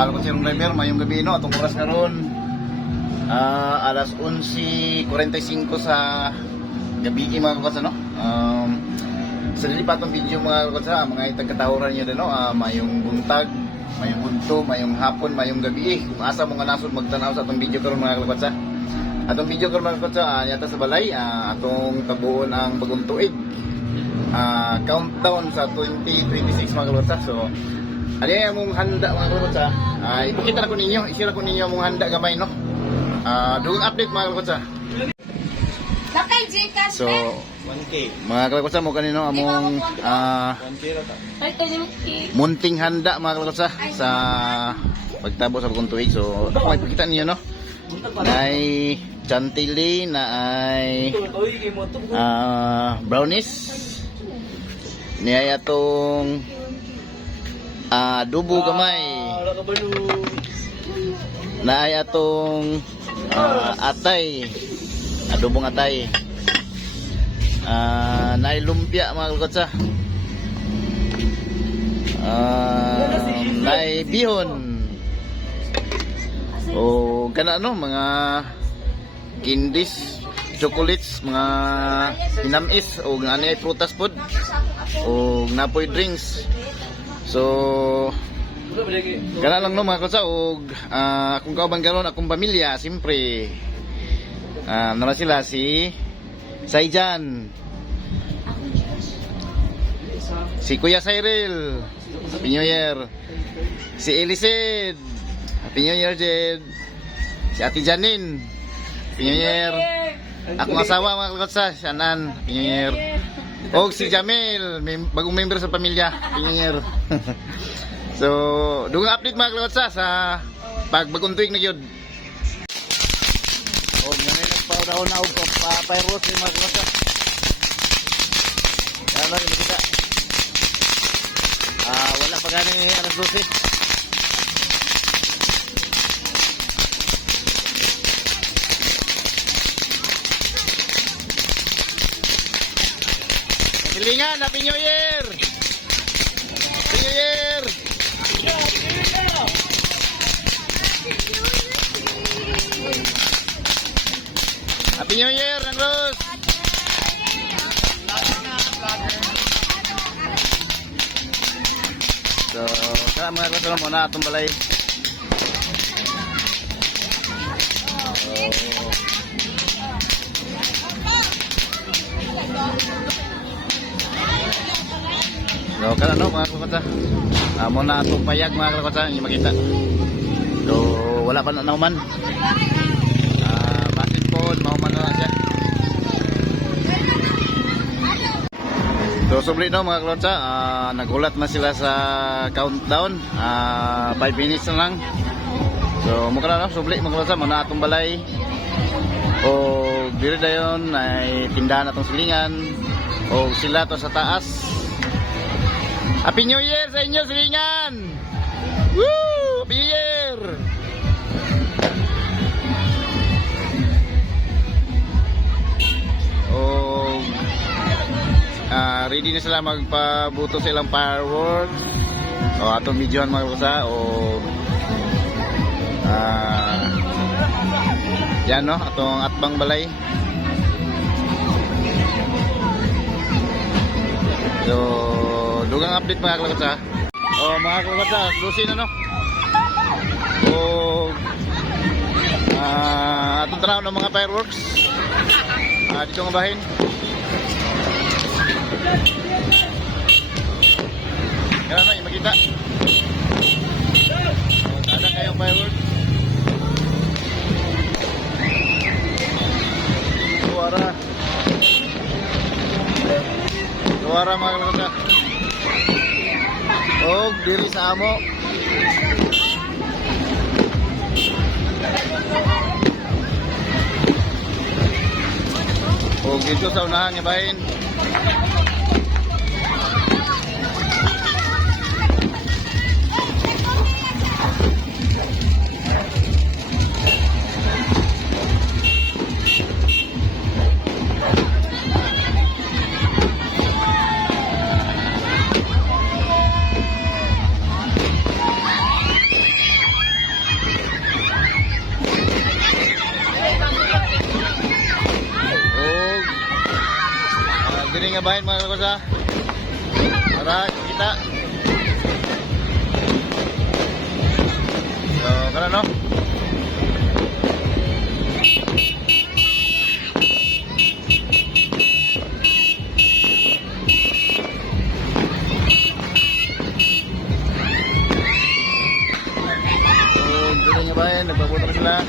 Alam ko siyang driver, mayong gabi no, atong oras karon alas 11:45 sa gabi mga kakotsa no. Sa dili pa itong video mga kakotsa, mga itagkatawaran nyo no, mayong buntag, mayong bunto, mayong hapon, mayong gabi kung asa mo nga nasod magtanaw sa atong video karon mga kakotsa. Atong video karon mga kakotsa, yata sa balay, atong tabuon ang bagong tuig, countdown sa 2026 mga kakotsa. So ano yung mong handa mga kakotsa, ipakita na ko ninyo, isira ko ninyo mong handa gamay no. Dugang update mga kakotsa. So, 1K. mga kakotsa mo kanino among 1K rata. munting handa mga kakotsa sa pagtabo sa bagong tuig. So, ako ipakita ninyo no. Nay chantilly na ay brownies. Niya atong adobo gamay. Na ay atong atay, adobong atay, na ay lumpia mga kakotsa, na ay bihon o kana ano mga candies, chocolates, mga hinamis o nga ay prutas pod o napoy drinks. So kana lang no mga kakotsa, og akong kauban karon akong pamilya siyempre nara sila si Saijan, si Kuya Cyril, Happy New Year, si Elised, Happy New Year Jed, si Ate Janine, Happy New Year, akong asawa mga kakotsa si Anan, Happy New Year, og si Jamil, bagong member sa pamilya, Happy New Year. So, dugang update mga kakotsa sa pagbagong tuig na gyud. Oh, ngayon nagpaudaw na og fireworks mga kakotsa. Ano rin kita. Wala pa gani alas 12. Silingan, Happy New Year! Happy New Year! Happy New Year, Nangros! So, sana mga kasama muna itong balay. So, kana no mga kakotsa, muna itong payag mga kakotsa, hindi makita. So, wala pa na nauman. Bakit po, mauman na lang siya. So, subli no mga kakotsa, nagulat na sila sa countdown. 5 minutes na lang. So, mukha na no, subli mga kakotsa, muna itong balay. O, diri dayon ay tindahan na itong silingan. O, sila to sa taas. Happy New Year sa inyo, silingan! Woo! Happy New Year! Oh, ready na sila magpabuto sa ilang fireworks. O, atong videoan mga kakotsa. O, yan no, atong atbang balay. So, dugang update mga kakotsa. O mga kakotsa, lusin na no. O atong tanaw ng mga fireworks dito nga bahin. Kaya na, makita. So, kada kayong fireworks. Suara mga kakotsa. Og diri sa amo. Og dito sa unahan nga bahin. dili nga bahin mga kalakotsa. Para kita. So, kana no? Dili nga bahin, nagpapunta na sila.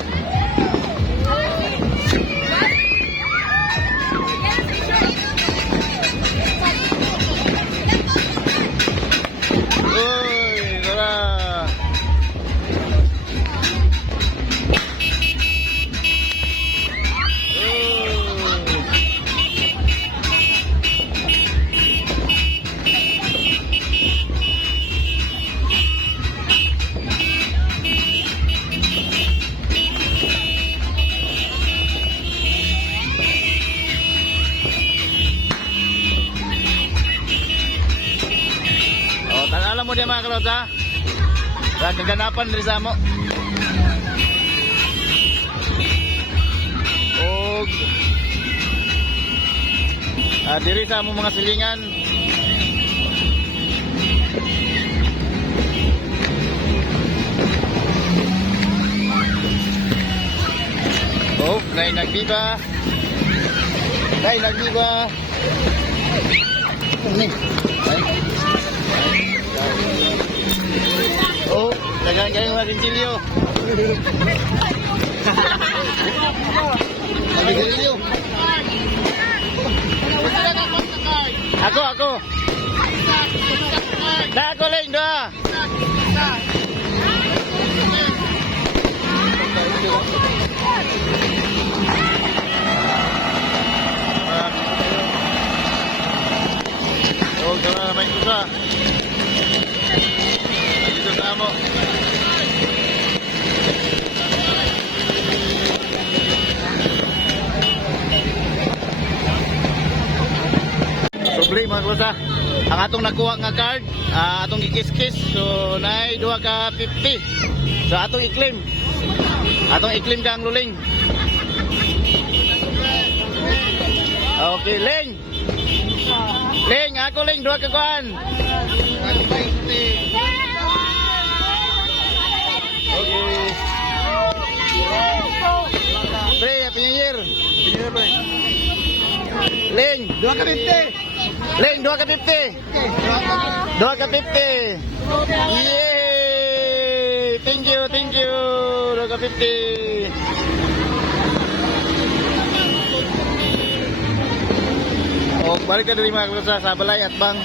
Uy, tara. Alam mo din mga kalotsa, sa kaganapan rin sa mo. Og diri sa mo mga silingan. Oh, nay nagbiba. Nay nagbiba. Ni. Oh, dagang kayo mga sinsilyo. Sinsilyo. Ako. Ako lang doa. Oh, jangan main susah. Dito sa amo. Problema mga kalotsa. Ang atong nakuha nga card, atong gikis-kis. So, naay 2 ka 50. So, atong i-claim. Atong i-claim ka ang luling. Okay, Ling. Ling, ako Ling, 2 ka kuan. Okay. Pre, happy new year. Ling, 2 ka 50. Ling, 2 ka 50. 2 ka 50. Yay! Thank you. 2 ka 50. Oh, balik ka dali mga kalotsa sa balay at bang.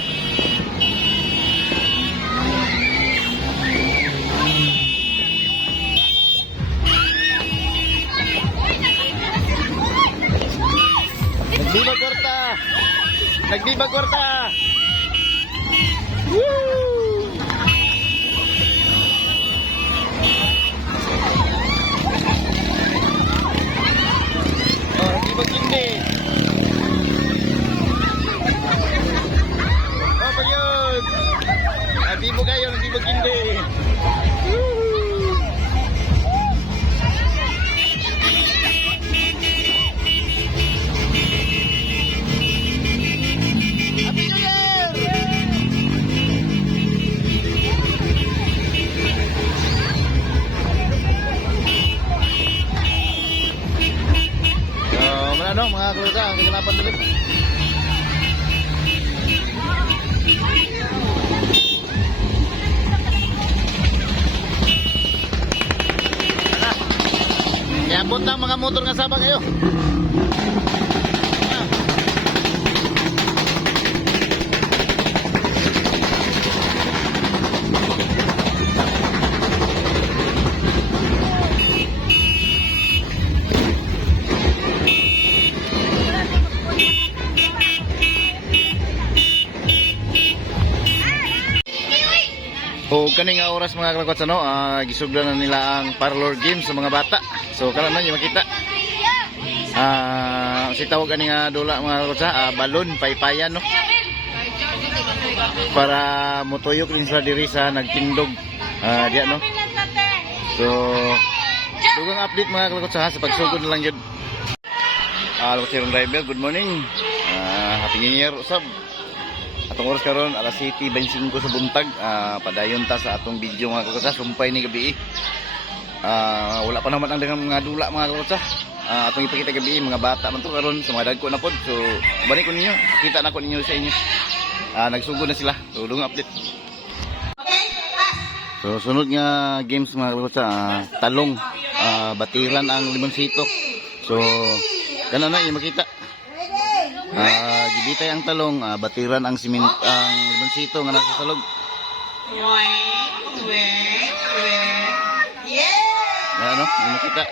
Nagbibag kwarta. Woo! Oh, nagbibag hindi. Oh, pag yun. Nagbibag kayo, nagbibag hindi. Woo! Ano mga kalotsa, ang kaganapan dito. Iabot na mga motor nga sabang kayo. O kaning nga oras mga kalakotsa no, gisugdan na nila ang parlor game sa mga bata. So karon na yung makita. Si tawag kaning nga dula mga kalakotsa, balon paypayan no. Para motuyok rin sa diri sa nagtindog. Diya no. So dugang update mga kalakotsa sa pagsugod na lang yun. Kalakotsa driver, good morning. Happy New Year usab. Atong oras karon alas 7:25 sa buntag. Padayon ta sa atong video mga kakutsa, sumpay ni gabi. Wala pa naman ang daghang mga dula mga kakutsa. Atong ipakita gabi mga bata man to karon sa mga dagko na pod. So balik ko ninyo, kita na ko ninyo sa inyo. Nagsugod na sila. So dung update. So sunod nga games mga kakutsa, talong, batiran ang limonsito. So kana na yung makita. Gibitay ang talong, batiran ang ang limonsito nga nasa salog. Ano, yung makita.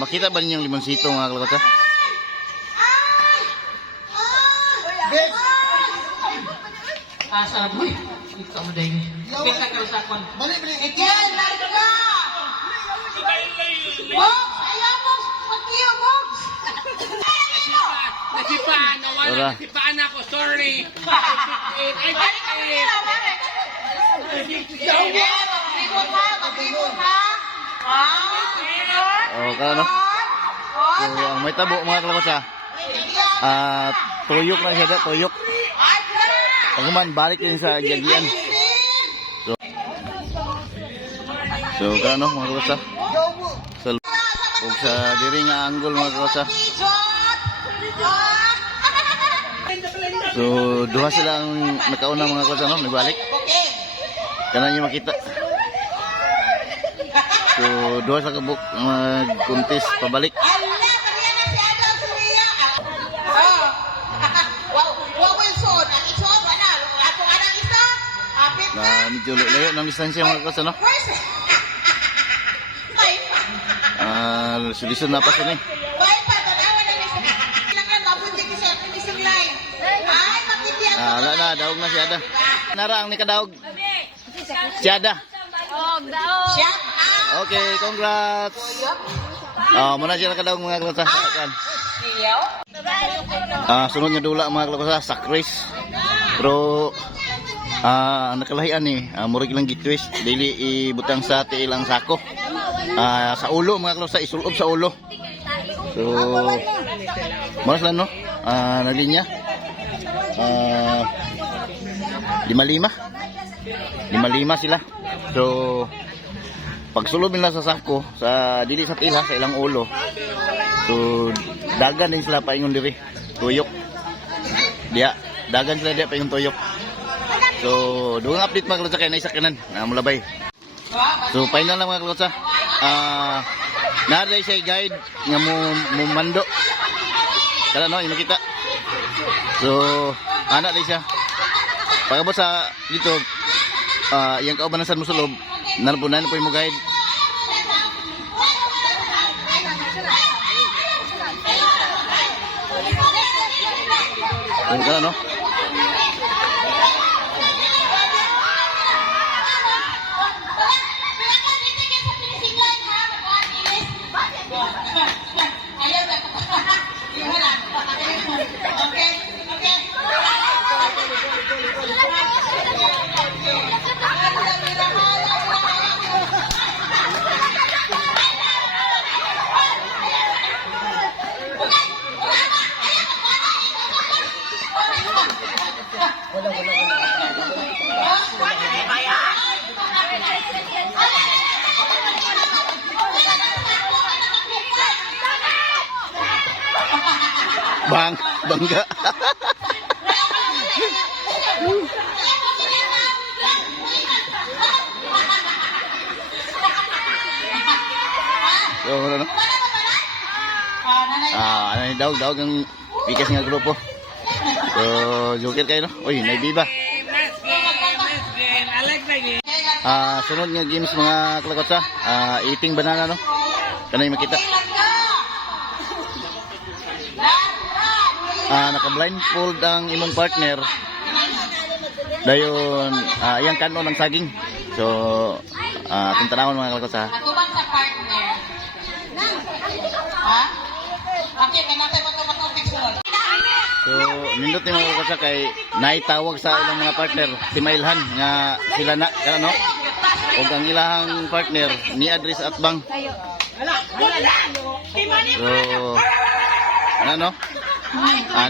Makita ba ninyo yung limonsito mga kakutsa? Sarap mo. Ito mo dahil. Kita ka sa kwan. Balik. Yan, narito na! Box! Ayaw, Box! Mag-iyo, Box! Nasipaan, nawala. Ora. Nasipaan ako. Sorry. Balik ka nila, balik! Mag-ibon ha! Ano? So ang may tabo mga kakutsa, tuyok na siya, tuyok. Pagkuman, balik din sa jagian. So kano mga kakutsa? Sa diri nga angle mga kakutsa. So duha sila ang nakauna mga kakutsa, no? Nagbalik. Kana niyo makita. So duha sa kabuk mag-contest pabalik. Medyo layo ng distansya mga kakutsa, no? Solusyon na pa siya ni. Wala na, daog na si Ada. Nara ang nikadaog. Si Ada. Okay, congrats. Muna siya nakadaog mga kakutsa. Sunod nga dula mga kakutsa, sakris. Pero nakalahian ni murag lang gitwist dili ibutang sa tiil ang sako. Sa ulo mga kakutsa, isulob sa ulo. So maras lang, no? Naglinya 5-5 sila. So pag sulob nila sa sako sa dili sa tiil sa ilang ulo, so dagan din sila paingon diri tuyok dia, dagan sila dia paingon tuyok. So dugang update mga kakutsa kay naisa kanan mulabay. So final lang mga kakutsa. Naray siya guide nga mo mando. Kala no, yung makita. So anak din siya. Pagabot sa dito, yang kaubanasan mo sulob, napunan po yung mo guide. Kala no? Bangga. So, ano? Ano yung daog ang pikas nga grupo. So, joker kayo, no? Uy, naibiba. Sunod nga games mga kakutsa, eating banana, no? Kanay makita. Naka-blindfold ang imong partner. Dayon, iyang kanon ng saging. So, kung tanawon mga kakutsa. Natubang sa partner. Ha? Okay, may natay pagkapag-topic sunod. So, nindot ni mga kakutsa kay naitawag sa ilang mga partner, si Mailhan, nga sila na, no? O ang ilang partner, ni Adris Atbang. So, ano?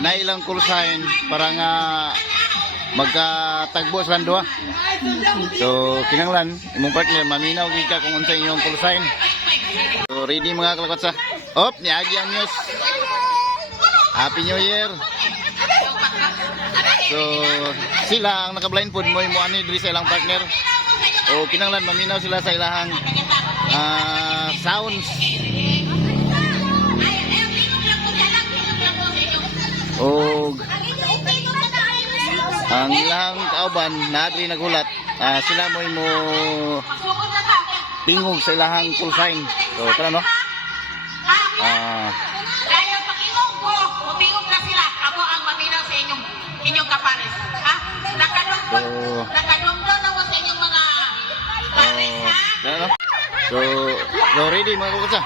Nailang call sign para nga magkatagbo sa duha. So kinanglan imong partner maminaw gid ka kung unsa inyong call sign. So ready mga kalakotsa. Op, niagi ang news. Happy New Year. So sila ang naka-blindfold mo ani diri sa ilang partner. O kinanglan maminaw sila sa ilahang sounds. O ang ilang kauban na adri nagulat, sila mo tingog sa ilahang call sign. So kana no? Kaya pag-ingog ko, mapingog na sila. Ako ang maminaw sa inyong kapares. Ha? Nakadumdo na mo sa inyong mga pares, ha? Kana no? So ready mga kalakotsa.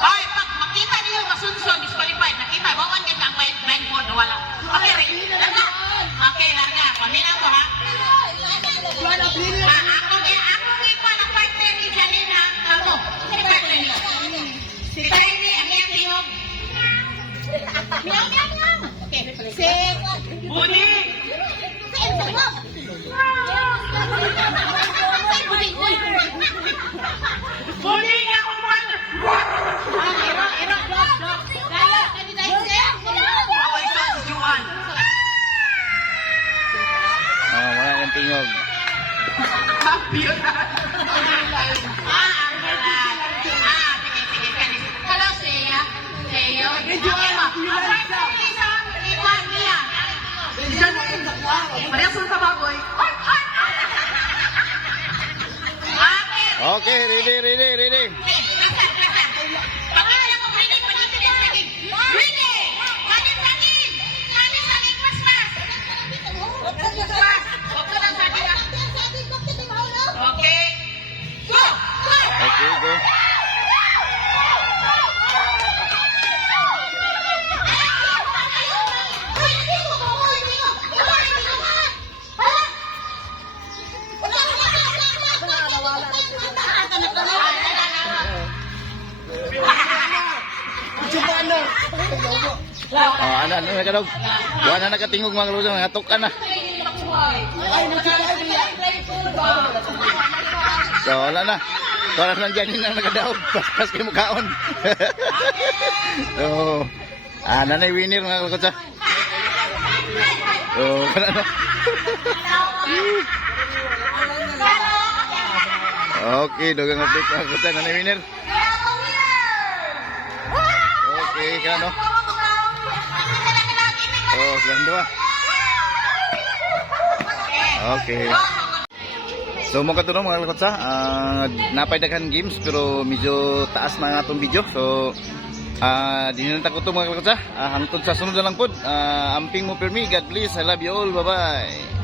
Ay, pag makita niyo masunson, disqualified. Nakita, bawan ka ang blindfold, wala. Okay, larga. Okay, larga. Paminaw ko, ha? Ako ikaw ang partner ni Janine, ha? Ako. Si partner niya. Si Tiny, ang iyang tihog. Okay. Si Budi. Budi, ako partner. Wala yung tingog. Hello, Seya. Okay, ready. Okay. Go! Okay, go. Ano nagkadog? Wala na nakatingog mga kalakotsa, ngatok ka na. So wala na. Para lang Janine ang nagadaog. Pas kay mukhaon. So nanay winner mga kalakotsa. So kana na. Okay, dogang update mga kalakotsa, nanay winner. Okay, kana no. Oh, silang dua. Okay. So mga katunaw mga kalakotsa, napay daghan games pero medyo taas na nga itong video. So dininanta ko ito mga kalakotsa. Hangtod sa sunod na lang po. Amping mo permi. God bless. I love you all. Bye bye.